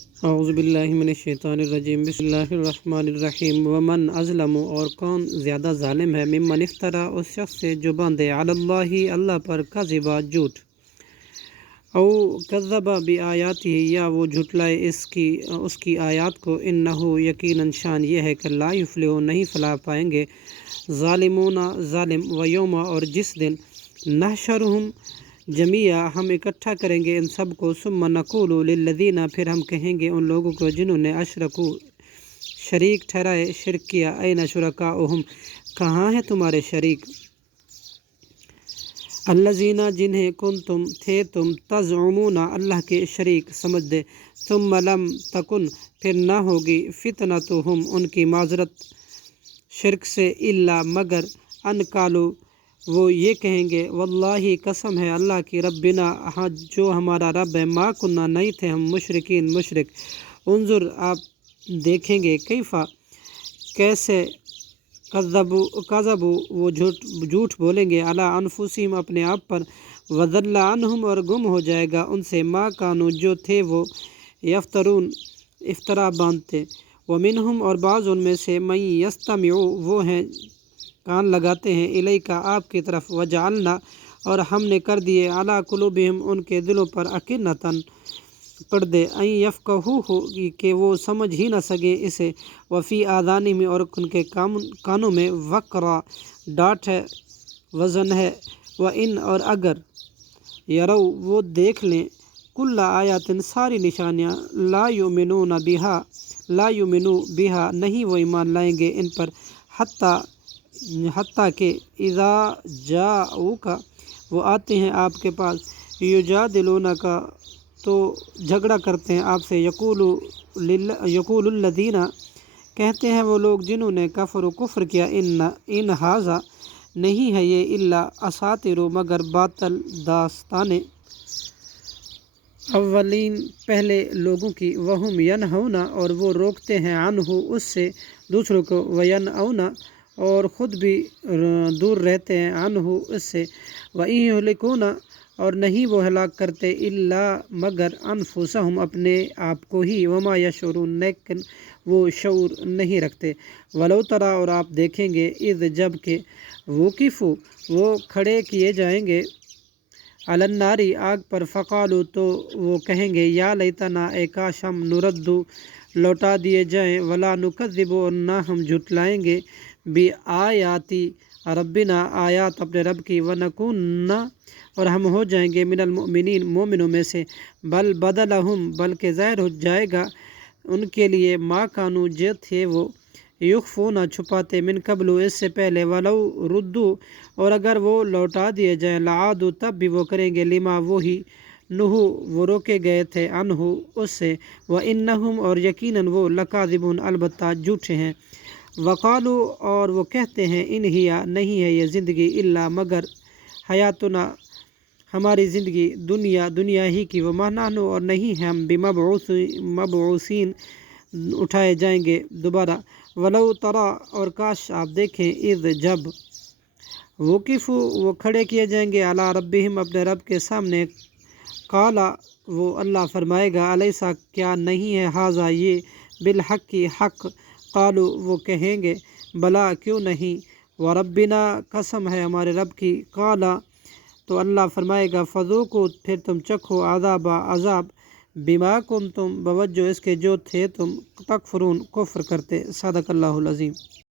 اعوذ باللہ من الشیطان الرجیم، بسم اللہ الرحمن الرحیم۔ ومن اظلم، اور کون زیادہ ظالم ہے، ممن افترا، اس شخص سے جو باندھے، علی اللہ، اللہ پر، کذبا، جھوٹ، او کذب بآیاتہ، یا وہ جھٹلائے اس کی آیات کو، انہ، یقیناً شان یہ ہے کہ لا یفلح، نہیں فلاح پائیں گے، ظالمون، ظالم، ویوم، اور جس دن، نحشرہم جمیعا، ہم اکٹھا کریں گے ان سب کو، ثم نقول للذین، پھر ہم کہیں گے ان لوگوں کو جنہوں نے اشرکو، شریک ٹھہرائے، شرک کیا، این شرکاؤہم، کہاں ہیں تمہارے شریک، الذین، جنہیں کنتم، تھے تم، تزعمون، اللہ کے شریک سمجھتے، ثم لم تکن، پھر نہ ہوگی، فتنتہم، ان کی معذرت شرک سے، الا، مگر، ان قالوا، وہ یہ کہیں گے، واللہ، قسم ہے اللہ کی، ربنا، جو ہمارا رب ہے، ما کننا، نہیں تھے ہم، مشرکین، مشرک، انظر، آپ دیکھیں گے، کیفا، کیسے، کذبوا، وہ جھوٹ بولیں گے، علی انفسہم، اپنے آپ پر، وضل عنہم، اور گم ہو جائے گا ان سے، ما کانوا، جو تھے وہ، یفترون، افطرا باندھتے، ومنہم، اور بعض ان میں سے، من یستمع، وہ ہیں کان لگاتے ہیں، الیک، آپ کی طرف، وجعلنا، اور ہم نے کر دیے، علی قلوبہم، ان کے دلوں پر، اکنتاً، پردے، ان یفقہوہ، کہ وہ سمجھ ہی نہ سکیں اسے، وفی آذانہم، اور ان کے کانوں میں، وقرا، ڈانٹ ہے، وزن ہے، وان، اور اگر، یرو، وہ دیکھ لیں، کل آیات، ساری نشانیاں، لا یؤمنون بہا، لا یؤمنو بہا، نہیں وہ ایمان لائیں گے ان پر، حتیٰ کہ، اذا جاؤک، وہ آتے ہیں آپ کے پاس، یجادلونک، تو جھگڑا کرتے ہیں آپ سے، یقول الذین، کہتے ہیں وہ لوگ جنہوں نے، کفروا، کفر کیا، ان ھذا، نہیں ہے یہ، الا اساطیر، مگر باطل داستانیں، اولین، پہلے لوگوں کی، وہم ینہون، اور وہ روکتے ہیں، عنہ، اس سے، دوسروں کو، وینأون، اور خود بھی دور رہتے ہیں، عنہ، اس سے، وَإِن یہلکون، اور نہیں وہ ہلاک کرتے، الا، مگر، انفسہم، اپنے آپ کو ہی، وما یشعرون، لیکن وہ شعور نہیں رکھتے، ولو تری، اور آپ دیکھیں گے، اذ، جب کہ، وقفوا، وہ کھڑے کیے جائیں گے، علی النار، آگ پر، فقالوا، تو وہ کہیں گے، یا لیتنا، اے کاش ہم، نردو، لوٹا دیے جائیں، ولا نکذب، اور نہ ہم جھٹلائیں گے، بآیاتی ربنا، آیات اپنے رب کی، ونکون، اور ہم ہو جائیں گے، من المؤمنین، مومنوں میں سے، بل بدلہم، بلکہ ظاہر ہو جائے گا ان کے لیے، ما کانوا، جو تھے وہ، یخفون، چھپاتے، من قبل، اس سے پہلے، ولو ردو، اور اگر وہ لوٹا دیے جائیں، لعادوا، تب بھی وہ کریں گے، لما، وہی، نہو، وہ روکے گئے تھے، عنہ، اس سے، وانہم، اور یقیناً وہ، لکاذبون، البتہ جھوٹے ہیں، وقالوا، اور وہ کہتے ہیں، ان ہی، نہیں ہے یہ زندگی، الا، مگر، حیاتنا، ہماری زندگی، دنیا ہی کی، وما نحن، اور نہیں ہم، مبعوثین، اٹھائے جائیں گے دوبارہ، ولو تری، اور کاش آپ دیکھیں، اذ، جب، وقفوا، وہ کھڑے کیے جائیں گے، علی ربہم، اپنے رب کے سامنے، قال، وہ اللہ فرمائے گا، الیسا، کیا نہیں ہے، ھذا، یہ، بالحق، کی حق، قالوا، وہ کہیں گے، بلی، کیوں نہیں، وربنا، قسم ہے ہمارے رب کی، قال، تو اللہ فرمائے گا، فذوقوا، پھر تم چکھو، عذاب، عذاب، بما کنتم، بوجہ اس کے جو تھے تم، تکفرون، کفر کرتے، صدق اللہ العظیم۔